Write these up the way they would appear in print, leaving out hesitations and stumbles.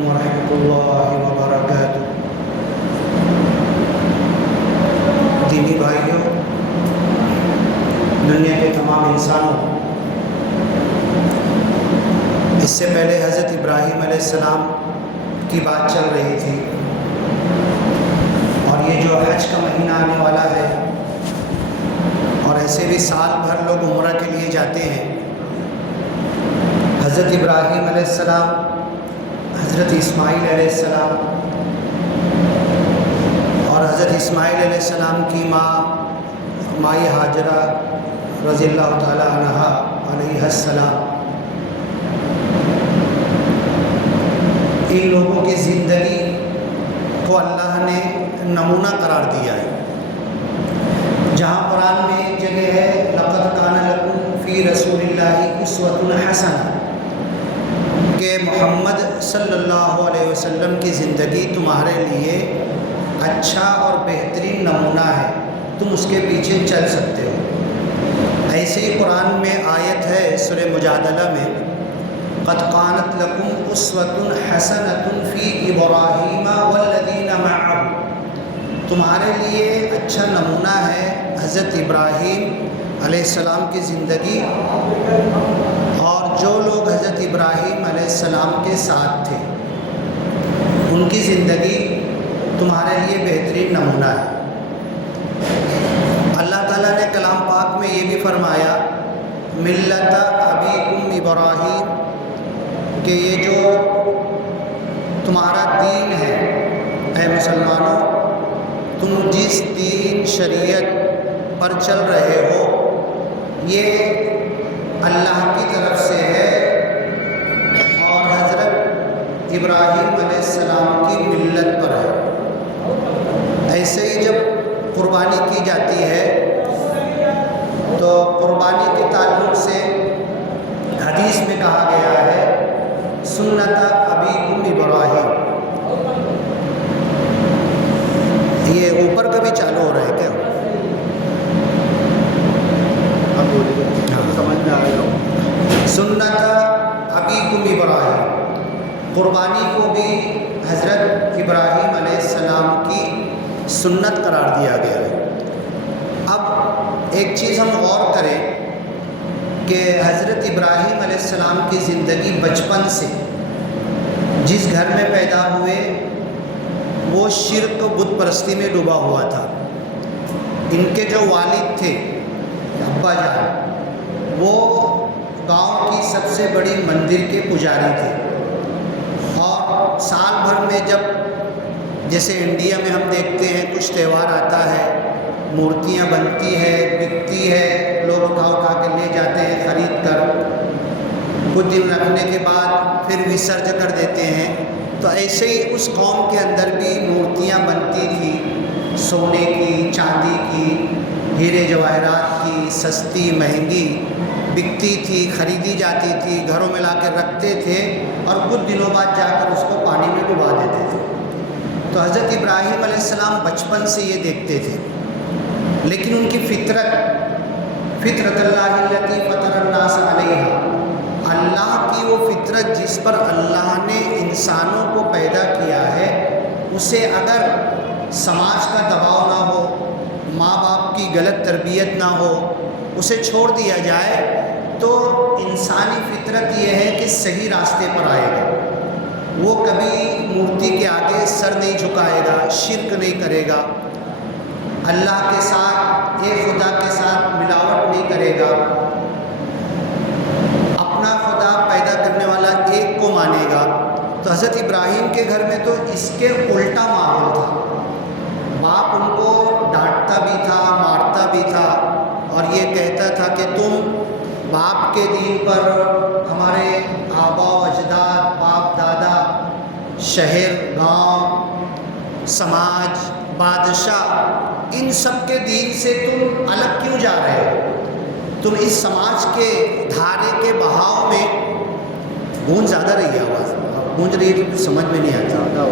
علیکم ورحمۃ اللہ وبرکاتہ۔ دینی بھائیوں، دنیا کے تمام انسانوں، اس سے پہلے حضرت ابراہیم علیہ السلام کی بات چل رہی تھی، اور یہ جو حج کا مہینہ آنے والا ہے، اور ایسے بھی سال بھر لوگ عمرہ کے لیے جاتے ہیں۔ حضرت ابراہیم علیہ السلام، حضرت اسماعیل علیہ السلام اور حضرت اسماعیل علیہ السلام کی مائی ہاجرہ رضی اللہ تعالی عنہا علیہ السلام، ان لوگوں کی زندگی کو اللہ نے نمونہ قرار دیا ہے۔ جہاں قرآن میں ایک جگہ ہے لَقَدْ كَانَ لَكُمْ فِي رَسُولِ اللَّهِ أُسْوَةٌ حَسَنَةٌ، کہ محمد صلی اللہ علیہ وسلم کی زندگی تمہارے لیے اچھا اور بہترین نمونہ ہے، تم اس کے پیچھے چل سکتے ہو۔ ایسے ہی قرآن میں آیت ہے سورہ مجادلہ میں، قَدْ كَانَتْ لَكُمْ أُسْوَةٌ حَسَنَةٌ فِي إِبْرَاهِيمَ وَالَّذِينَ مَعَهُ، تمہارے لیے اچھا نمونہ ہے حضرت ابراہیم علیہ السلام کی زندگی، اور جو لوگ حضرت ابراہیم علیہ السلام کے ساتھ تھے ان کی زندگی تمہارے لیے بہترین نمونہ ہے۔ اللہ تعالیٰ نے کلام پاک میں یہ بھی فرمایا ملت ابیکم ابراہیم، کہ یہ جو تمہارا دین ہے اے مسلمانوں، تم جس دین شریعت پر چل رہے ہو یہ اللہ کی طرف سے ہے، اور حضرت ابراہیم علیہ السلام کی ملت پر ہے۔ ایسے ہی جب قربانی کی جاتی ہے تو قربانی کے تعلق سے حدیث میں کہا گیا ہے سنت ابیکم ابراہیم۔ یہ اوپر کا بھی چالو ہو رہا ہے کیا؟ سنت ابیکم ابراہیم، قربانی کو بھی حضرت ابراہیم علیہ السلام کی سنت قرار دیا گیا ہے۔ اب ایک چیز ہم غور کریں کہ حضرت ابراہیم علیہ السلام کی زندگی بچپن سے جس گھر میں پیدا ہوئے وہ شرک و بت پرستی میں ڈوبا ہوا تھا۔ ان کے جو والد تھے ابا جان، وہ گاؤں کی سب سے بڑی مندر کے پجاری تھے، اور سال بھر میں جب جیسے انڈیا میں ہم دیکھتے ہیں کچھ تہوار آتا ہے، مورتیاں بنتی ہے، بکتی ہے، لوگ اٹھا کے لے جاتے ہیں خرید کر، کچھ دن رکھنے کے بعد پھر وسرج کر دیتے ہیں۔ تو ایسے ہی اس قوم کے اندر بھی مورتیاں بنتی تھی، سونے کی، چاندی کی، ہیرے جواہرات کی، سستی مہنگی بکتی تھی، خریدی جاتی تھی، گھروں میں لا کے رکھتے تھے، اور کچھ دنوں بعد جا کر اس کو پانی میں ڈبا دیتے تھے۔ تو حضرت ابراہیم علیہ السلام بچپن سے یہ دیکھتے تھے، لیکن ان کی فطرت اللہ التی فطر الناس علیہا، اللہ کی وہ فطرت جس پر اللہ نے انسانوں کو پیدا کیا ہے، اسے اگر سماج کا دباؤ نہ ہو، ماں باپ کی غلط تربیت نہ ہو، اسے چھوڑ دیا جائے تو انسانی فطرت یہ ہے کہ صحیح راستے پر آئے گا، وہ کبھی مورتی کے آگے سر نہیں جھکائے گا، شرک نہیں کرے گا، اللہ کے ساتھ، ایک خدا کے ساتھ ملاوٹ نہیں کرے گا، اپنا خدا پیدا کرنے والا ایک کو مانے گا۔ تو حضرت ابراہیم کے گھر میں تو اس کے الٹا ماحول تھا، باپ ان کو ڈانٹتا بھی تھا، مارتا بھی تھا، اور یہ کہتا تھا کہ تم باپ کے دین پر ہمارے آبا و اجداد، باپ دادا، شہر، گاؤں، سماج، بادشاہ، ان سب کے دین سے تم الگ کیوں جا رہے ہو؟ تم اس سماج کے دھارے کے بہاؤ میں، گونج زیادہ رہی ہے، آواز گونج رہی ہے تو سمجھ میں نہیں آتا،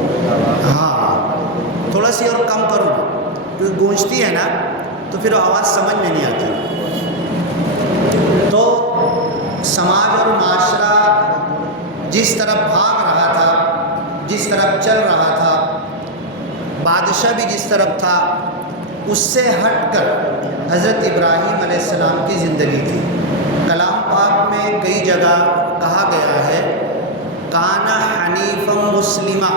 ہاں تھوڑا سی اور کم کرو نا، کیونکہ گونجتی ہے نا تو پھر آواز سمجھ میں نہیں آتی۔ تو سماج اور معاشرہ جس طرف بھاگ رہا تھا جس طرف چل رہا تھا، بادشاہ بھی جس طرف تھا، اس سے ہٹ کر حضرت ابراہیم علیہ السلام کی زندگی تھی۔ کلام پاک میں کئی جگہ کہا گیا ہے کان حنیفا مسلمہ،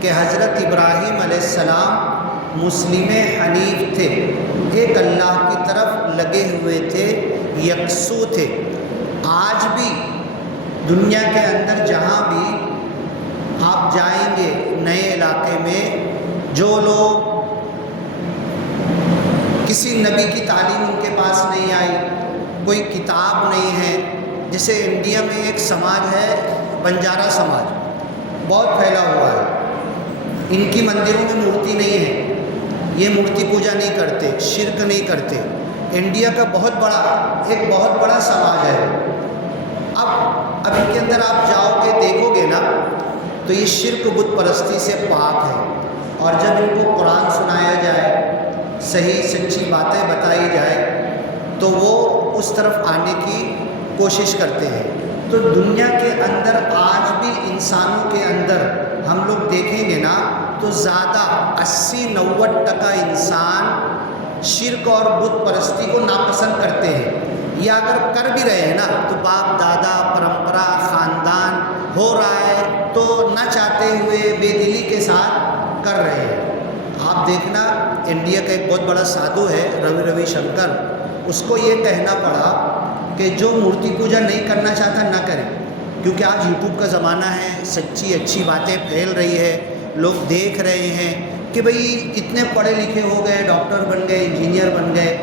کہ حضرت ابراہیم علیہ السلام مسلم حنیف تھے، ایک اللہ کی طرف لگے ہوئے تھے، یکسو تھے۔ آج بھی دنیا کے اندر جہاں بھی آپ جائیں گے نئے علاقے میں، جو لوگ کسی نبی کی تعلیم ان کے پاس نہیں آئی، کوئی کتاب نہیں ہے، جیسے انڈیا میں ایک سماج ہے بنجارہ سماج، بہت پھیلا ہوا ہے، ان کی مندروں میں مورتی نہیں ہے، یہ مورتی پوجا نہیں کرتے، شرک نہیں کرتے، انڈیا کا بہت بڑا سماج ہے۔ اب ان کے اندر آپ جاؤ گے دیکھو گے نا تو یہ شرک بت پرستی سے پاک ہے، اور جب ان کو قرآن سنایا جائے، صحیح سچی باتیں بتائی جائے تو وہ اس طرف آنے کی کوشش کرتے ہیں۔ تو دنیا کے اندر آج بھی انسانوں کے اندر ہم لوگ دیکھیں گے نا تو زیادہ 80-90% انسان شرک اور بت پرستی کو ناپسند کرتے ہیں، یا اگر کر بھی رہے ہیں نا تو باپ دادا پرمپرا خاندان ہو رہا ہے تو نہ چاہتے ہوئے بے دلی کے ساتھ کر رہے ہیں۔ آپ دیکھنا انڈیا کا ایک بہت بڑا سادھو ہے روی شنکر، اس کو یہ کہنا پڑا کہ جو مورتی پوجا نہیں کرنا چاہتا نہ کرے، کیونکہ آج یوٹیوب کا زمانہ ہے، سچی اچھی باتیں پھیل رہی ہے، لوگ دیکھ رہے ہیں کہ بھئی اتنے پڑھے لکھے ہو گئے، ڈاکٹر بن گئے، انجینئر بن گئے،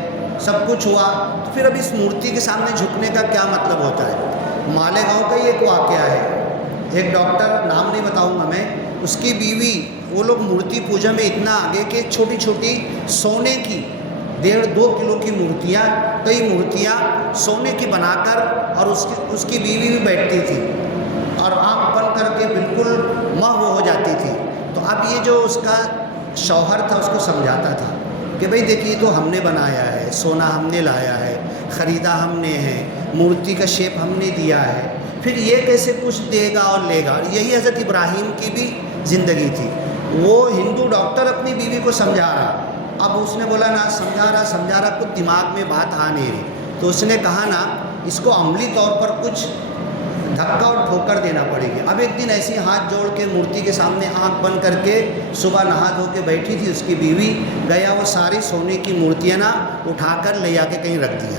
سب کچھ ہوا، تو پھر اب اس مورتی کے سامنے جھکنے کا کیا مطلب ہوتا ہے؟ مالیگاؤں کا ہی ایک واقعہ ہے، ایک ڈاکٹر، نام نہیں بتاؤں گا میں، اس کی بیوی، وہ لوگ مورتی پوجا میں اتنا آگے کہ چھوٹی چھوٹی سونے کی 1.5-2 کلو کی مورتیاں، کئی مورتیاں سونے کی بنا کر، اور اس کی بیوی بھی بیٹھتی تھی اور آنکھ بند کر کے بالکل محو ہو جاتی تھی۔ تو اب یہ جو اس کا شوہر تھا اس کو سمجھاتا تھا کہ بھئی دیکھیے تو ہم نے بنایا ہے، سونا ہم نے لایا ہے، خریدا ہم نے ہے، مورتی کا شیپ ہم نے دیا ہے، پھر یہ کیسے کچھ دے گا اور لے گا۔ یہی حضرت ابراہیم کی بھی زندگی تھی، وہ ہندو ڈاکٹر اپنی بیوی کو سمجھا رہا، اب اس نے بولا نا سمجھا رہا کچھ دماغ میں بات آ نہیں رہی، تو اس نے کہا نا اس کو عملی طور پر کچھ دھکا اور ٹھوکر دینا پڑے گی۔ اب ایک دن ایسی ہاتھ جوڑ کے مورتی کے سامنے آنکھ بند کر کے صبح نہا دھو کے بیٹھی تھی اس کی بیوی، گیا وہ ساری سونے کی مورتیاں نا اٹھا کر لے جا کے کہیں رکھ دیا۔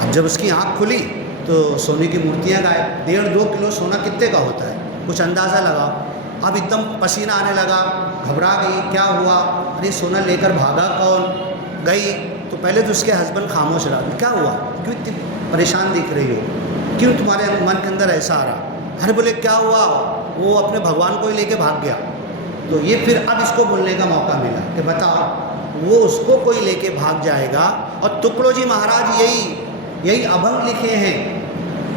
اب جب اس کی آنکھ کھلی تو سونے کی مورتیاں غائب۔ 1.5-2 کلو سونا کتنے کا ہوتا ہے کچھ اندازہ لگاؤ۔ اب ایک دم پسینہ آنے لگا، گھبرا گئی، کیا ہوا؟ ارے سونا لے کر بھاگا کون؟ گئی تو پہلے تو اس کے ہسبینڈ خاموش رہا، کیا ہوا؟ کیوں اتنی پریشان دکھ رہی ہو؟ کیوں تمہارے من کے اندر ایسا آ رہا؟ ارے بولے کیا ہوا؟ وہ اپنے بھگوان کو ہی لے کے بھاگ گیا۔ تو یہ پھر اب اس کو بولنے کا موقع ملا کہ بتاؤ، وہ اس کو کوئی لے کے بھاگ جائے گا۔ اور تکڑو جی مہاراج یہی ابھنگ لکھے ہیں،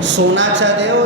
سوناچا دیو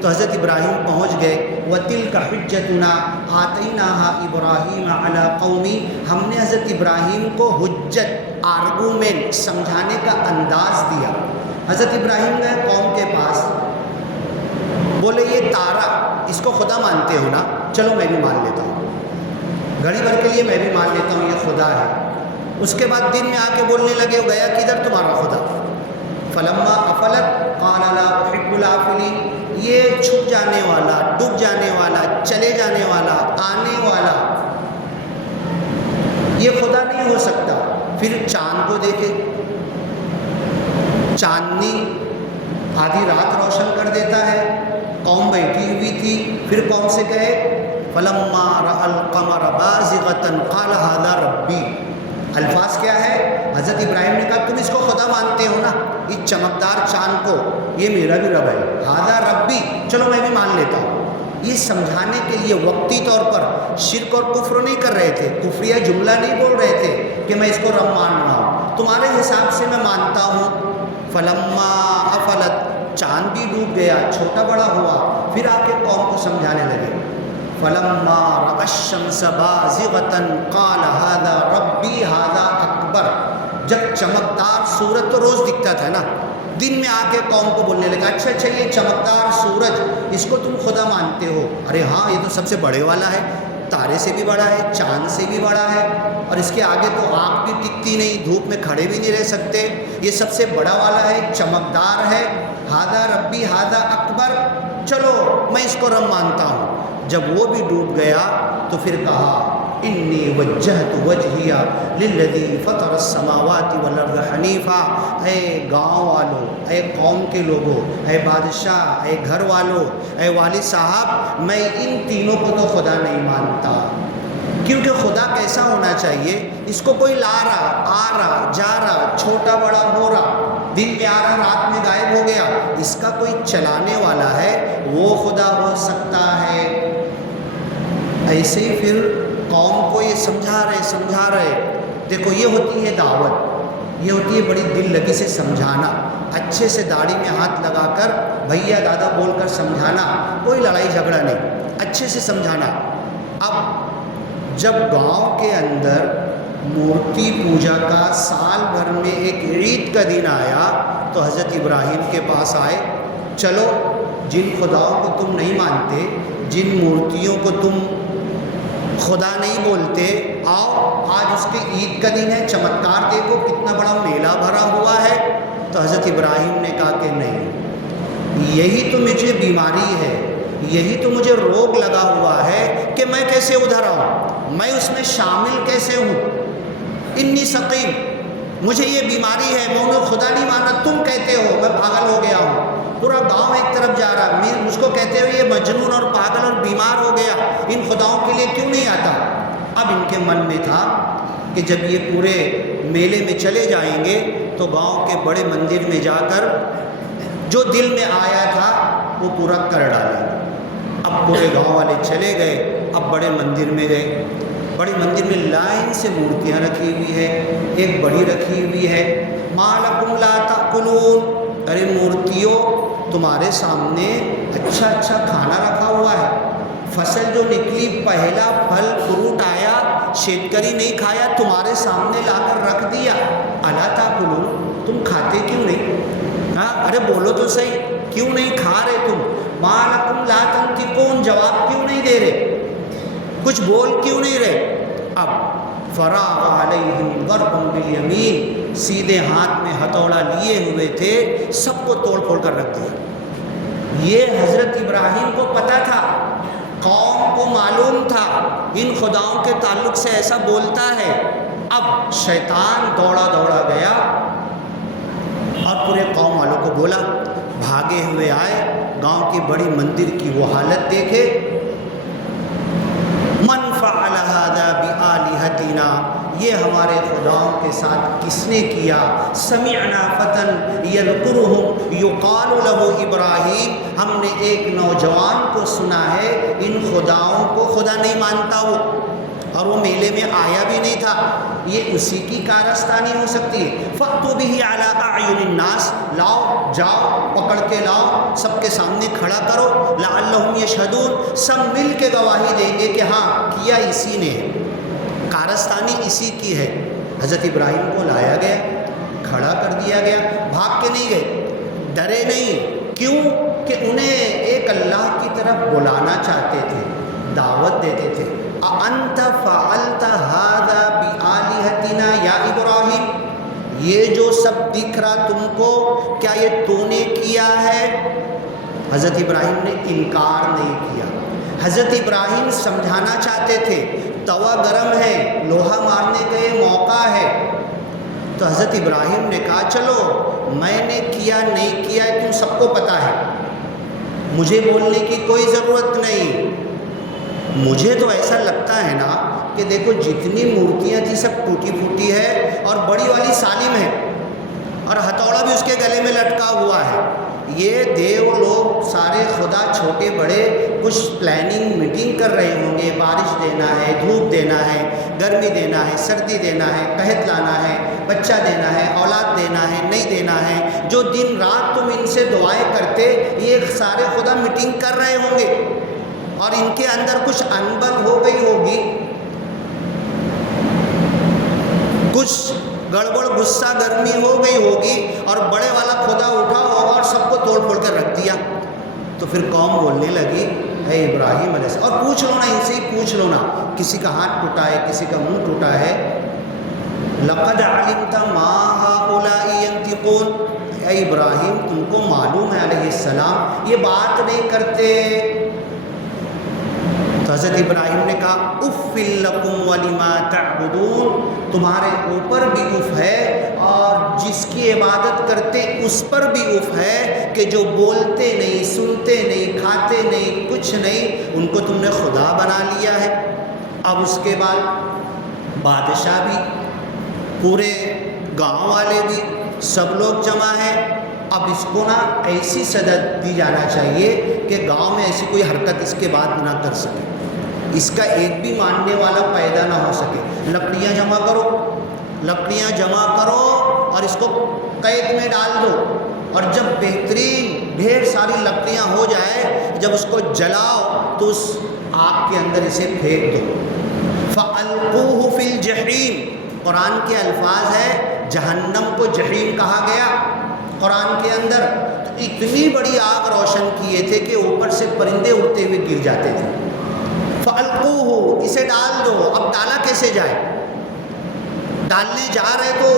تو حضرت ابراہیم پہنچ گئے. وَتِلْكَ حُجَّتُنَا آتَيْنَاهَا إِبْرَاهِيمَ عَلَىٰ قَوْمِهِ, ہم نے حضرت ابراہیم کو حجت آرگومنٹ سمجھانے کا انداز دیا. حضرت ابراہیم گئے قوم کے پاس, بولے یہ تارا اس کو خدا مانتے ہو نا, چلو میں بھی مان لیتا ہوں, گھڑی بھر کے لیے میں بھی مان لیتا ہوں یہ خدا ہے. اس کے بعد دن میں آ کے بولنے لگے, گیا کدھر تمہارا خدا؟ فلما افلت قال لا احب الافلین, یہ چھپ جانے والا, ڈوب جانے والا, چلے جانے والا, آنے والا, یہ خدا نہیں ہو سکتا. پھر چاند کو دیکھے, چاندنی آدھی رات روشن کر دیتا ہے. قوم بیٹھی ہوئی تھی, پھر قوم سے کہے فلما رأى القمر بازغة قال هذا ربی. الفاظ کیا ہے؟ حضرت ابراہیم نے کہا تم اس کو خدا مانتے ہو نا, اس چمکدار چاند کو, یہ میرا بھی رب ہے, هذا ربی, چلو میں بھی مان لیتا ہوں. یہ سمجھانے کے لیے وقتی طور پر شرک اور کفر نہیں کر رہے تھے, کفریہ جملہ نہیں بول رہے تھے کہ میں اس کو رب مان رہا ہوں, تمہارے حساب سے میں مانتا ہوں. فلما افلت, چاند بھی ڈوب گیا, چھوٹا بڑا ہوا, پھر آ کے قوم کو سمجھانے لگے. فلما رأى الشمس بازغة قال هذا ربی هذا اکبر. جب چمکدار سورج تو روز دکھتا تھا نا, دن میں آ کے قوم کو بولنے لگا اچھا اچھا یہ چمکدار سورج اس کو تم خدا مانتے ہو؟ ارے ہاں یہ تو سب سے بڑے والا ہے, تارے سے بھی بڑا ہے, چاند سے بھی بڑا ہے, اور اس کے آگے تو آنکھ بھی ٹکتی نہیں, دھوپ میں کھڑے بھی نہیں رہ سکتے, یہ سب سے بڑا والا ہے, چمکدار ہے. ہادہ ربی ہادہ اکبر, چلو میں اس کو رب مانتا ہوں. جب وہ بھی ڈوب گیا تو پھر کہا انی وجہت وجہی للذی فطر السماوات والارض حنیفا. اے گاؤں والوں, اے قوم کے لوگوں, اے بادشاہ, اے گھر والوں, اے والد صاحب, میں ان تینوں کو تو خدا نہیں مانتا. کیونکہ خدا کیسا ہونا چاہیے, اس کو کوئی لا رہا, آ رہا, جا رہا, چھوٹا بڑا ہو رہا, دن میں آ رہا, رات میں غائب ہو گیا, اس کا کوئی چلانے والا ہے, وہ خدا ہو سکتا ہے. ایسے ہی پھر قوم کو یہ سمجھا رہے. دیکھو یہ ہوتی ہے دعوت, یہ ہوتی ہے بڑی دل لگی سے سمجھانا, اچھے سے داڑھی میں ہاتھ لگا کر بھیا دادا بول کر سمجھانا, کوئی لڑائی جھگڑا نہیں, اچھے سے سمجھانا. اب جب گاؤں کے اندر مورتی پوجا کا سال بھر میں ایک عید کا دن آیا تو حضرت ابراہیم کے پاس آئے, چلو جن خداؤں کو تم نہیں مانتے, جن مورتیوں کو تم خدا نہیں بولتے, آؤ آج اس کے عید کا دن ہے, چمتکار دیکھو کتنا بڑا میلہ بھرا ہوا ہے. تو حضرت ابراہیم نے کہا کہ نہیں, یہی تو مجھے بیماری ہے, یہی تو مجھے روگ لگا ہوا ہے کہ میں کیسے ادھر آؤں, میں اس میں شامل کیسے ہوں. انی سقیم, مجھے یہ بیماری ہے, میں انہیں خدا نہیں مانتا, تم کہتے ہو میں پاگل ہو گیا ہوں, پورا گاؤں ایک طرف جا رہا, مجھ کو کہتے ہو یہ مجنون اور پاگل اور بیمار ہو گیا, ان خداؤں کے لیے کیوں نہیں آتا. اب ان کے من میں تھا کہ جب یہ پورے میلے میں چلے جائیں گے تو گاؤں کے بڑے مندر میں جا کر جو دل میں آیا تھا وہ پورا کر ڈالیں گے. اب پورے گاؤں والے چلے گئے, اب بڑے مندر میں گئے, بڑے مندر میں لائن سے مورتیاں رکھی ہوئی ہے, ایک بڑی رکھی ہوئی ہے. ما لکم لا تاکلون, ارے مورتیوں تمہارے سامنے اچھا اچھا کھانا رکھا ہوا ہے, فصل جو نکلی, پہلا پھل فروٹ آیا, شیتکری نہیں کھایا, تمہارے سامنے لا کر رکھ دیا. الا تاکلون, تم کھاتے کیوں نہیں؟ ہاں ارے بولو تو صحیح, کیوں نہیں کھا رہے تم؟ ما لکم لا تنطقون, جواب کیوں نہیں دے رہے, کچھ بول کیوں نہیں رہے. اب فراغ علیہم ضربا بالیمین, سیدھے ہاتھ میں ہتھوڑا لیے ہوئے تھے, سب کو توڑ پھوڑ کر رکھ دیا. یہ حضرت ابراہیم کو پتہ تھا, قوم کو معلوم تھا ان خداؤں کے تعلق سے ایسا بولتا ہے. اب شیطان دوڑا گیا اور پورے قوم والوں کو بولا, بھاگے ہوئے آئے, گاؤں کی بڑی مندر کی وہ حالت دیکھے. من فعل هذا بآلهتنا, یہ ہمارے خداؤں کے ساتھ کس نے کیا. سمعنا فتى يذكرهم يقال له ابراہیم, ہم نے ایک نوجوان کو سنا ہے ان خداؤں کو خدا نہیں مانتا وہ, اور وہ میلے میں آیا بھی نہیں تھا، یہ اسی کی کارستانی ہو سکتی ہے۔ فَأْتُوا بِهِ عَلَىٰ أَعْيُنِ النَّاسِ، لاؤ جاؤ پکڑ کے لاؤ، سب کے سامنے کھڑا کرو، لَعَلَّهُمْ يَشْهَدُونَ، سب مل کے گواہی دیں گے کہ ہاں کیا اسی نے، کارستانی اسی کی ہے۔ حضرت ابراہیم کو لایا گیا، کھڑا کر دیا گیا، بھاگ کے نہیں گئے، ڈرے نہیں، کیوں کہ انہیں ایک اللہ کی طرف بلانا چاہتے تھے، دعوت دیتے تھے۔ أَأَنْتَ فَعَلْتَ هَذَا بِآلِهَتِنَا يَا إِبْرَاهِيمُ، یہ جو سب دکھ رہا تم کو، کیا یہ تو نے کیا ہے؟ حضرت ابراہیم نے انکار نہیں کیا۔ حضرت ابراہیم سمجھانا چاہتے تھے، توا گرم ہے، لوہا مارنے کا یہ موقع ہے۔ تو حضرت ابراہیم نے کہا چلو میں نے کیا نہیں کیا تم سب کو پتہ ہے، مجھے بولنے کی کوئی ضرورت نہیں۔ مجھے تو ایسا لگتا ہے نا کہ دیکھو جتنی مورتیاں تھیں سب ٹوٹی پھوٹی ہے، اور بڑی والی سالم ہے، اور ہتھوڑا بھی اس کے گلے میں لٹکا ہوا ہے۔ یہ دیو لوگ سارے خدا چھوٹے بڑے کچھ پلاننگ میٹنگ کر رہے ہوں گے، بارش دینا ہے، دھوپ دینا ہے، گرمی دینا ہے، سردی دینا ہے، قحط لانا ہے، بچہ دینا ہے، اولاد دینا ہے، نہیں دینا ہے، جو دن رات تم ان سے دعائیں کرتے، یہ سارے خدا میٹنگ کر رہے ہوں گے، اور ان کے اندر کچھ انبن ہو گئی ہوگی، کچھ گڑبڑ غصہ گرمی ہو گئی ہوگی، اور بڑے والا خدا اٹھا ہوگا اور سب کو توڑ پھوڑ کر رکھ دیا۔ تو پھر قوم بولنے لگی اے ابراہیم علیہ السلام، اور پوچھ لو نا ان سے ہی پوچھ لو نا، کسی کا ہاتھ ٹوٹا ہے، کسی کا منہ ٹوٹا ہے، لقد علمت ما هؤلاء ينطقون، اے ابراہیم تم کو معلوم ہے علیہ السلام یہ بات نہیں کرتے۔ تو حضرت ابراہیم نے کہا اف لکم ولما تعبدون، تمہارے اوپر بھی اف ہے، اور جس کی عبادت کرتے اس پر بھی اف ہے کہ جو بولتے نہیں، سنتے نہیں، کھاتے نہیں، کچھ نہیں، ان کو تم نے خدا بنا لیا ہے۔ اب اس کے بعد بادشاہ بھی، پورے گاؤں والے بھی، سب لوگ جمع ہیں۔ اب اس کو نا ایسی سزا دی جانا چاہیے کہ گاؤں میں ایسی کوئی حرکت اس کے بعد نہ کر سکے، اس کا ایک بھی ماننے والا پیدا نہ ہو سکے۔ لکڑیاں جمع کرو، لکڑیاں جمع کرو اور اس کو قید میں ڈال دو، اور جب بہترین ڈھیر ساری لکڑیاں ہو جائے، جب اس کو جلاؤ تو اس آگ کے اندر اسے پھینک دو۔ فَأَلْقُوهُ فِي الْجَحِيمِ، قرآن کے الفاظ ہے جہنم کو جحیم کہا گیا قرآن کے اندر۔ تو اتنی بڑی آگ روشن کیے تھے کہ اوپر سے پرندے اڑتے ہوئے گر جاتے تھے۔ فَأَلْقُوهُ، اسے ڈال دو۔ اب ڈالا کیسے جائے؟ ڈالنے جا رہے تو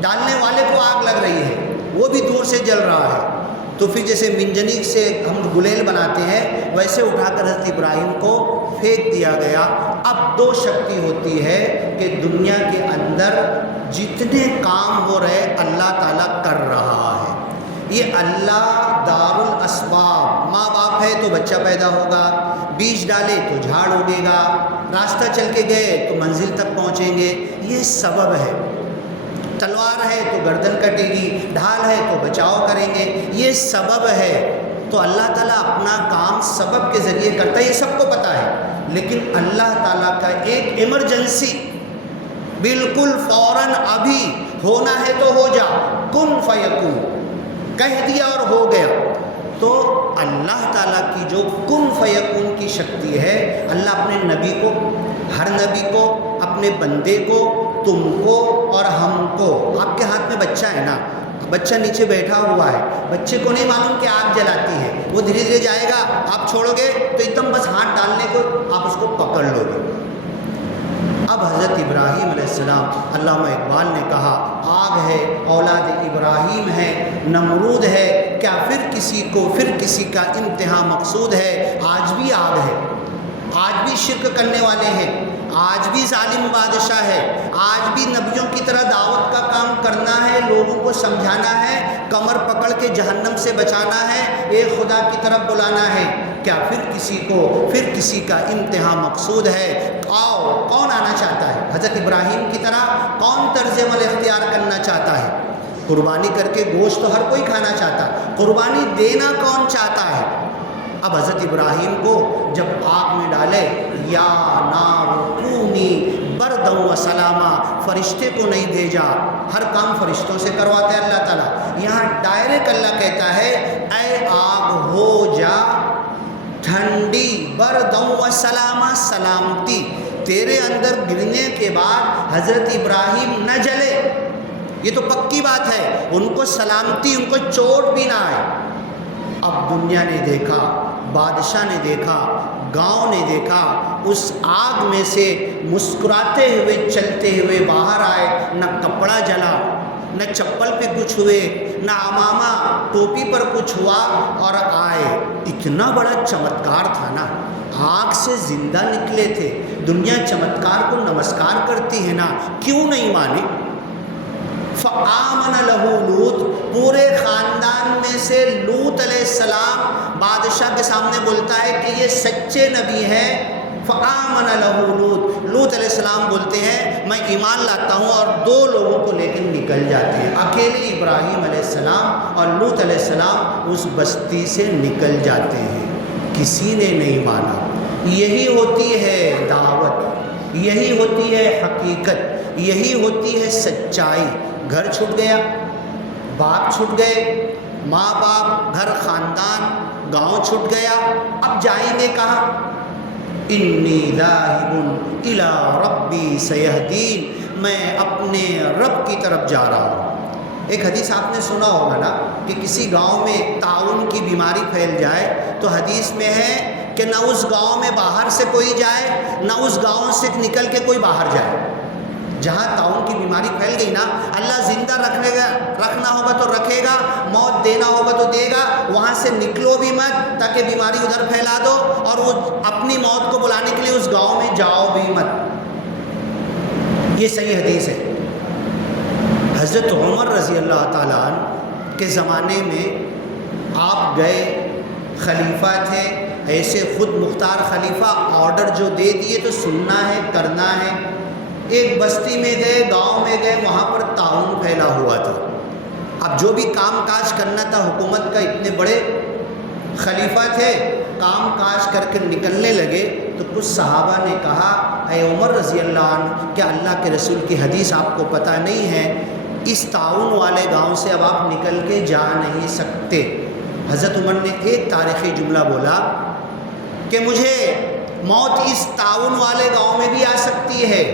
ڈالنے والے کو آگ لگ رہی ہے، وہ بھی دور سے جل رہا ہے، تو پھر جیسے منجنیق سے ہم گلیل بناتے ہیں ویسے اٹھا کر حضرت ابراہیم کو پھینک دیا گیا۔ اب دو شکتی ہوتی ہے کہ دنیا کے اندر جتنے کام ہو رہے اللہ تعالیٰ کر رہا ہے۔ یہ اللہ دار الاسباب، ماں باپ ہے تو بچہ پیدا ہوگا، بیج ڈالے تو جھاڑ اگے گا، راستہ چل کے گئے تو منزل تک پہنچیں گے، یہ سبب ہے۔ تلوار ہے تو گردن کٹے گی، ڈھال ہے تو بچاؤ کریں گے، یہ سبب ہے۔ تو اللہ تعالیٰ اپنا کام سبب کے ذریعے کرتا ہے، یہ سب کو پتہ ہے، لیکن اللہ تعالیٰ کا ایک ایمرجنسی، بالکل فوراً ابھی ہونا ہے تو ہو جا، کن فیکون، کہہ دیا اور ہو گیا۔ تو اللہ تعالیٰ کی جو کن فیکون کی شکتی ہے، اللہ اپنے نبی کو، ہر نبی کو، اپنے بندے کو، تم کو اور ہم کو، آپ کے ہاتھ میں بچہ ہے نا، بچہ نیچے بیٹھا ہوا ہے، بچے کو نہیں معلوم کہ آگ جلاتی ہے، وہ دھیرے دھیرے جائے گا، آپ چھوڑو گے تو ایک دم بس ہاتھ ڈالنے کو آپ اس کو پکڑ لو گے۔ اب حضرت ابراہیم علیہ السلام، علامہ اقبال نے کہا آگ ہے، اولاد ابراہیم ہے، نمرود ہے، کیا پھر کسی کا انتہا مقصود ہے؟ آج بھی آگ ہے، آج بھی شرک کرنے والے ہیں، آج بھی ظالم بادشاہ ہے، آج بھی نبیوں کی طرح دعوت کا کام کرنا ہے، لوگوں کو سمجھانا ہے، کمر پکڑ کے جہنم سے بچانا ہے، ایک خدا کی طرف بلانا ہے۔ کیا پھر کسی کا انتہا مقصود ہے؟ آؤ، کون آنا چاہتا ہے حضرت ابراہیم کی طرح؟ کون طرز عمل اختیار کرنا چاہتا ہے؟ قربانی کر کے گوشت تو ہر کوئی کھانا چاہتا، قربانی دینا کون چاہتا ہے؟ اب حضرت ابراہیم کو جب آگ میں ڈالے، یا نار کونی بردم و سلاما، فرشتے کو نہیں بھیجا، ہر کام فرشتوں سے کرواتا ہے اللہ تعالیٰ، یہاں ڈائریکٹ اللہ کہتا ہے اے آگ ہو جا ٹھنڈی، بردم و سلاما، سلامتی، تیرے اندر گرنے کے بعد حضرت ابراہیم نہ جلے، یہ تو پکی بات ہے، ان کو سلامتی، ان کو چوٹ بھی نہ آئے۔ اب دنیا نے دیکھا، بادشاہ نے دیکھا، گاؤں نے دیکھا، اس آگ میں سے مسکراتے ہوئے چلتے ہوئے باہر آئے، نہ کپڑا جلا، نہ چپل پہ کچھ ہوئے، نہ امامہ ٹوپی پر کچھ ہوا، اور آئے۔ اتنا بڑا چمتکار تھا نا، آگ سے زندہ نکلے تھے۔ دنیا چمتکار کو نمسکار کرتی ہے نا، کیوں نہیں مانے؟ فآمن لہ لوط، پورے خاندان میں سے لوط علیہ السلام بادشاہ کے سامنے بولتا ہے کہ یہ سچے نبی ہیں۔ فآمن لہ لوط، لوط علیہ السلام بولتے ہیں میں ایمان لاتا ہوں، اور 2 لوگوں کو لے کر نکل جاتے ہیں، اکیلے ابراہیم علیہ السلام اور لوط علیہ السلام اس بستی سے نکل جاتے ہیں، کسی نے نہیں مانا۔ یہی ہوتی ہے دعوت، یہی ہوتی ہے حقیقت، یہی ہوتی ہے سچائی۔ گھر چھٹ گیا، باپ چھٹ گئے، ماں باپ، گھر، خاندان، گاؤں چھٹ گیا، اب جائیں گے کہاں؟ انی ذاہب الی ربی سیہدین، میں اپنے رب کی طرف جا رہا ہوں۔ ایک حدیث آپ نے سنا ہوگا نا کہ کسی گاؤں میں طاعون کی بیماری پھیل جائے تو حدیث میں ہے کہ نہ اس گاؤں میں باہر سے کوئی جائے، نہ اس گاؤں سے نکل کے کوئی باہر جائے۔ جہاں طاعون کی بیماری پھیل گئی نا، اللہ زندہ رکھنا ہوگا تو رکھے گا، موت دینا ہوگا تو دے گا، وہاں سے نکلو بھی مت تاکہ بیماری ادھر پھیلا دو، اور وہ اپنی موت کو بلانے کے لیے اس گاؤں میں جاؤ بھی مت۔ یہ صحیح حدیث ہے۔ حضرت عمر رضی اللہ تعالیٰ عنہ کے زمانے میں آپ گئے، خلیفہ تھے، ایسے خود مختار خلیفہ، آرڈر جو دے دیے تو سننا ہے، کرنا ہے۔ ایک بستی میں گئے، گاؤں میں گئے، وہاں پر طاعون پھیلا ہوا تھا۔ اب جو بھی کام کاج کرنا تھا حکومت کا، اتنے بڑے خلیفہ تھے، کام کاج کر کے نکلنے لگے تو کچھ صحابہ نے کہا اے عمر رضی اللہ عنہ، کیا اللہ کے رسول کی حدیث آپ کو پتہ نہیں ہے؟ اس طاعون والے گاؤں سے اب آپ نکل کے جا نہیں سکتے۔ حضرت عمر نے ایک تاریخی جملہ بولا کہ مجھے موت اس طاعون والے گاؤں میں بھی آ سکتی ہے،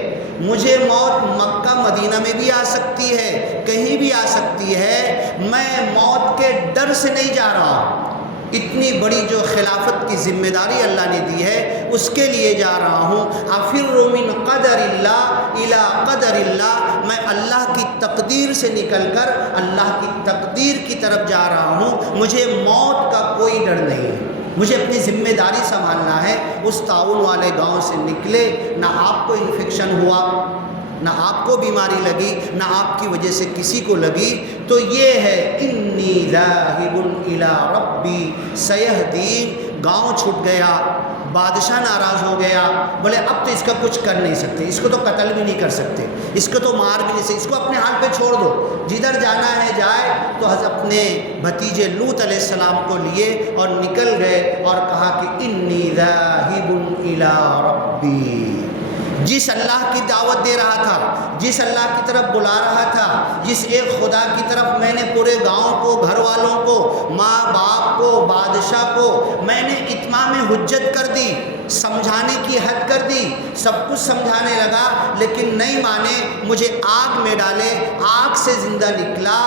مجھے موت مکہ مدینہ میں بھی آ سکتی ہے، کہیں بھی آ سکتی ہے، میں موت کے ڈر سے نہیں جا رہا ہوں، اتنی بڑی جو خلافت کی ذمہ داری اللہ نے دی ہے اس کے لیے جا رہا ہوں۔ افر من قدر اللہ الی قدر اللہ، میں اللہ کی تقدیر سے نکل کر اللہ کی تقدیر کی طرف جا رہا ہوں، مجھے موت کا کوئی ڈر نہیں ہے، مجھے اپنی ذمہ داری سنبھالنا ہے۔ اس طاعون والے گاؤں سے نکلے، نہ آپ کو انفیکشن ہوا، نہ آپ کو بیماری لگی، نہ آپ کی وجہ سے کسی کو لگی، تو یہ ہے انی ذاہب الی ربی سیہدین۔ گاؤں چھٹ گیا، بادشاہ ناراض ہو گیا، بولے اب تو اس کا کچھ کر نہیں سکتے، اس کو تو قتل بھی نہیں کر سکتے، اس کو تو مار بھی نہیں سکتے، اس کو اپنے حال پہ چھوڑ دو، جدھر جانا ہے جائے۔ تو اپنے بھتیجے لوط علیہ السلام کو لیے اور نکل گئے اور کہا کہ انی ذاہب الی ربی۔ جس اللہ کی دعوت دے رہا تھا، جس اللہ کی طرف بلا رہا تھا، جس ایک خدا کی طرف میں نے پورے گاؤں کو، گھر والوں کو، ماں باپ کو، بادشاہ کو میں نے اتمام حجت کر دی، سمجھانے کی حد کر دی، سب کچھ سمجھانے لگا، لیکن نہیں مانے، مجھے آگ میں ڈالے، آگ سے زندہ نکلا،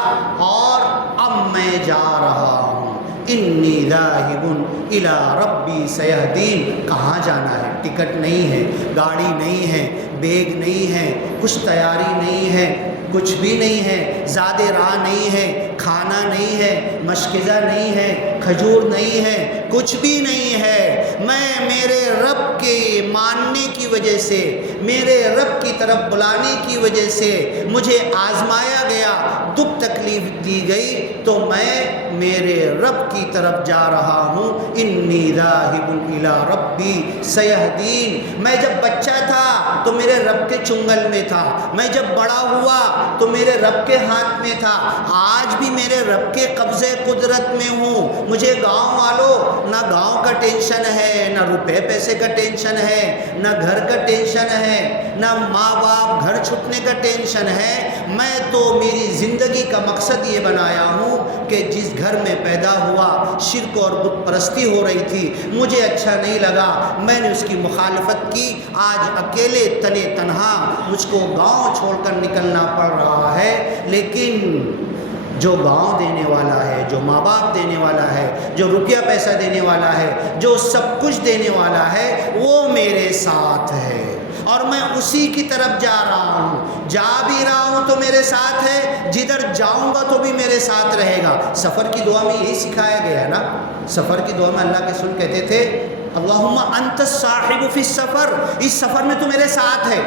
اور اب میں جا رہا ہوں۔ انی ذاہب الی ربی سیہدین۔ کہاں جانا ہے؟ ٹکٹ نہیں ہے، گاڑی نہیں ہے، بیگ نہیں ہے، کچھ تیاری نہیں ہے، کچھ بھی نہیں ہے، زیادہ راہ نہیں ہے، کھانا نہیں ہے، مشکزہ نہیں ہے، کھجور نہیں ہے، کچھ بھی نہیں ہے، میں میرے رب کے ماننے کی وجہ سے، میرے رب کی طرف بلانے کی وجہ سے مجھے آزمایا گیا، دکھ تکلیف دی گئی، تو میں میرے رب کی طرف جا رہا ہوں۔ انی ذاہب الی ربی سیہدین۔ میں جب بچہ تھا تو میرے رب کے چنگل میں تھا، میں جب بڑا ہوا تو میرے رب کے ہاتھ میں تھا، آج بھی میرے رب کے قبضے قدرت میں ہوں۔ مجھے گاؤں والوں نہ گاؤں کا ٹینشن ہے، نہ روپے پیسے کا ٹینشن ہے، نہ گھر کا ٹینشن ہے، نہ ماں باپ گھر چھٹنے کا ٹینشن ہے۔ میں تو میری زندگی کا مقصد یہ بنایا ہوں کہ جس گھر میں پیدا ہوا شرک اور بت پرستی ہو رہی تھی، مجھے اچھا نہیں لگا، میں نے اس کی مخالفت کی۔ آج اکیلے تنے تنہا مجھ کو گاؤں چھوڑ کر نکلنا پڑ رہا ہے، لیکن جو گاؤں دینے والا ہے، جو ماں باپ دینے والا ہے، جو روپیہ پیسہ دینے والا ہے، جو سب کچھ دینے والا ہے، وہ میرے ساتھ ہے اور میں اسی کی طرف جا رہا ہوں۔ جا بھی رہا ہوں تو میرے ساتھ ہے، جدھر جاؤں گا تو بھی میرے ساتھ رہے گا۔ سفر کی دعا میں یہی سکھایا گیا ہے نا۔ سفر کی دعا میں اللہ کے رسول کہتے تھے اللہم انت الصاحب فی السفر، اس سفر میں تو میرے ساتھ ہے،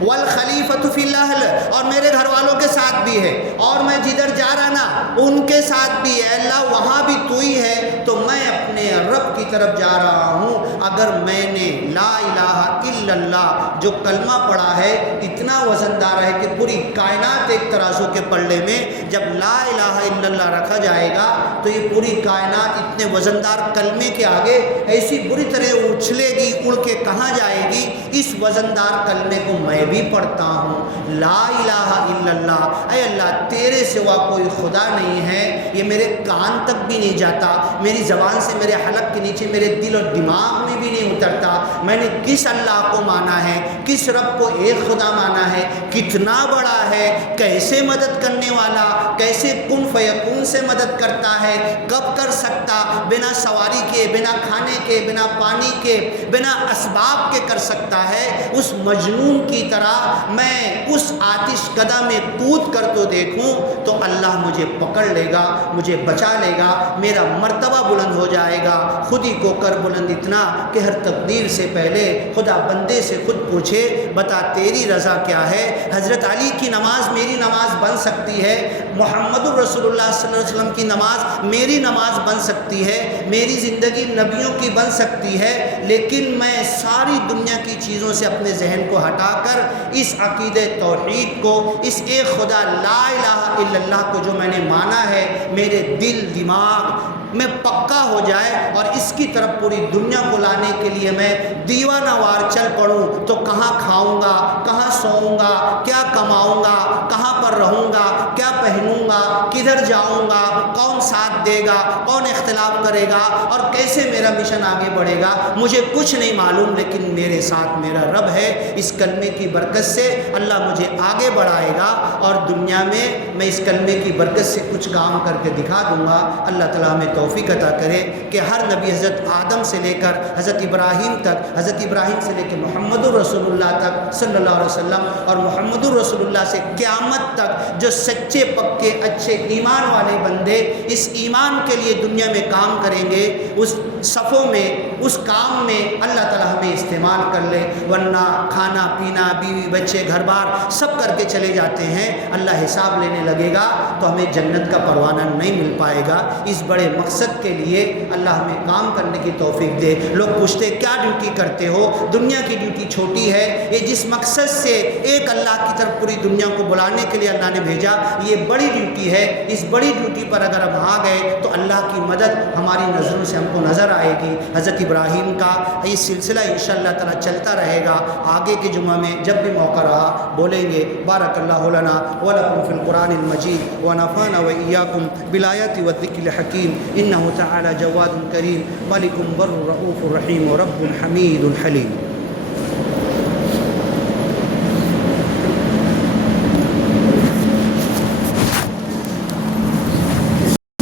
والخلیفۃ فی الاہل، اور میرے گھر والوں کے ساتھ بھی ہے، اور میں جدھر جا رہا نا ان کے ساتھ بھی ہے، اللہ وہاں بھی تو ہی ہے، تو میں اپنے رب کی طرف جا رہا ہوں۔ اگر میں نے لا الہ الا اللہ جو کلمہ پڑھا ہے اتنا وزندار ہے کہ پوری کائنات ایک ترازو کے پلڑے میں جب لا الہ الا اللہ رکھا جائے گا تو یہ پوری کائنات اتنے وزندار کلمے کے آگے ایسی بری طرح اچھلے گی، اڑ کے کہاں جائے گی۔ اس وزندار کلمے کو میں بھی پڑھتا ہوں، لا الہ الا اللہ، اے اللہ تیرے سوا کوئی خدا نہیں ہے، یہ میرے کان تک بھی نہیں جاتا، میری زبان سے میرے حلق کے نیچے میرے دل اور دماغ میں بھی نہیں اترتا۔ میں نے کس اللہ کو مانا ہے، کس رب کو ایک خدا مانا ہے، کتنا بڑا ہے، کیسے مدد کرنے والا، کیسے کن فیکون سے مدد کرتا ہے، کب کر سکتا، بنا سواری کے، بنا کھانے کے، بنا پانی کے، بنا اسباب کے کر سکتا ہے۔ اس مجنون کی طرح میں اس آتش کدہ میں کود کر تو دیکھوں تو اللہ مجھے پکڑ لے گا، مجھے بچا لے گا، میرا مرتبہ بلند ہو جائے گا۔ خود ہی کو کر بلند اتنا کہ ہر تقدیر سے پہلے خدا بندے سے خود پوچھے بتا تیری رضا کیا ہے۔ حضرت علی کی نماز میری نماز بن سکتی ہے، محمد الرسول اللہ صلی اللہ علیہ وسلم کی نماز میری نماز بن سکتی ہے، میری زندگی نبیوں کی بن سکتی ہے، لیکن میں ساری دنیا کی چیزوں سے اپنے ذہن کو ہٹا کر اس عقیدہ توحید کو، اس ایک خدا لا الہ الا اللہ کو جو میں نے مانا ہے میرے دل دماغ میں پکا ہو جائے، اور اس کی طرف پوری دنیا کو لانے کے لیے میں دیوانہ وار چل پڑوں، تو کہاں کھاؤں گا، کہاں سوؤں گا، کیا کماؤں گا، کہاں پر رہوں گا، کیا پہنوں گا، کدھر جاؤں گا، کون ساتھ دے گا، کون اختلاف کرے گا، اور کیسے میرا مشن آگے بڑھے گا، مجھے کچھ نہیں معلوم، لیکن میرے ساتھ میرا رب ہے۔ اس کلمے کی برکت سے اللہ مجھے آگے بڑھائے گا، اور دنیا میں اس کلمے کی برکت سے کچھ کام کر کے دکھا دوں گا۔ اللہ تعالیٰ ہمیں توفیق عطا کرے کہ ہر نبی حضرت آدم سے لے کر حضرت ابراہیم تک، حضرت ابراہیم سے لے کے محمد الرسول اللہ تک صلی اللہ علیہ وسلم، اور محمد الرسول اللہ سے قیامت تک جو سچے پکے اچھے ایمان والے بندے اس ایمان کے لیے دنیا میں کام کریں گے، اس صفوں میں، اس کام میں اللہ تعالیٰ ہمیں استعمال کر لے، ورنہ کھانا پینا، بیوی بچے، گھر بار سب کر کے چلے جاتے ہیں، اللہ حساب لینے لگے گا تو ہمیں جنت کا پروانہ نہیں مل پائے گا۔ اس بڑے مقصد کے لیے اللہ ہمیں کام کرنے کی توفیق دے۔ لوگ پوچھتے کیا ڈیوٹی کرتے ہو؟ دنیا کی ڈیوٹی چھوٹی ہے، یہ جس مقصد سے ایک اللہ کی طرف پوری دنیا کو بلانے کے لیے اللہ نے بھیجا، یہ بڑی ڈیوٹی ہے۔ اس بڑی ڈیوٹی پر اگر ہم آ گئے تو اللہ کی مدد ہماری نظروں سے ہم کو نظر آئے گی۔ حضرت ابراہیم کا یہ سلسلہ انشاءاللہ تعالی چلتا رہے گا، آگے کے جمعہ میں جب بھی موقع رہا بولیں گے۔ بارک اللہ لنا ولکم فی القرآن المجید ونفعنا وإیاکم بالآیات والذکر الحکیم، انہ تعالی جواد کریم، ملک بر رؤوف رحیم ورب حمید حلیم۔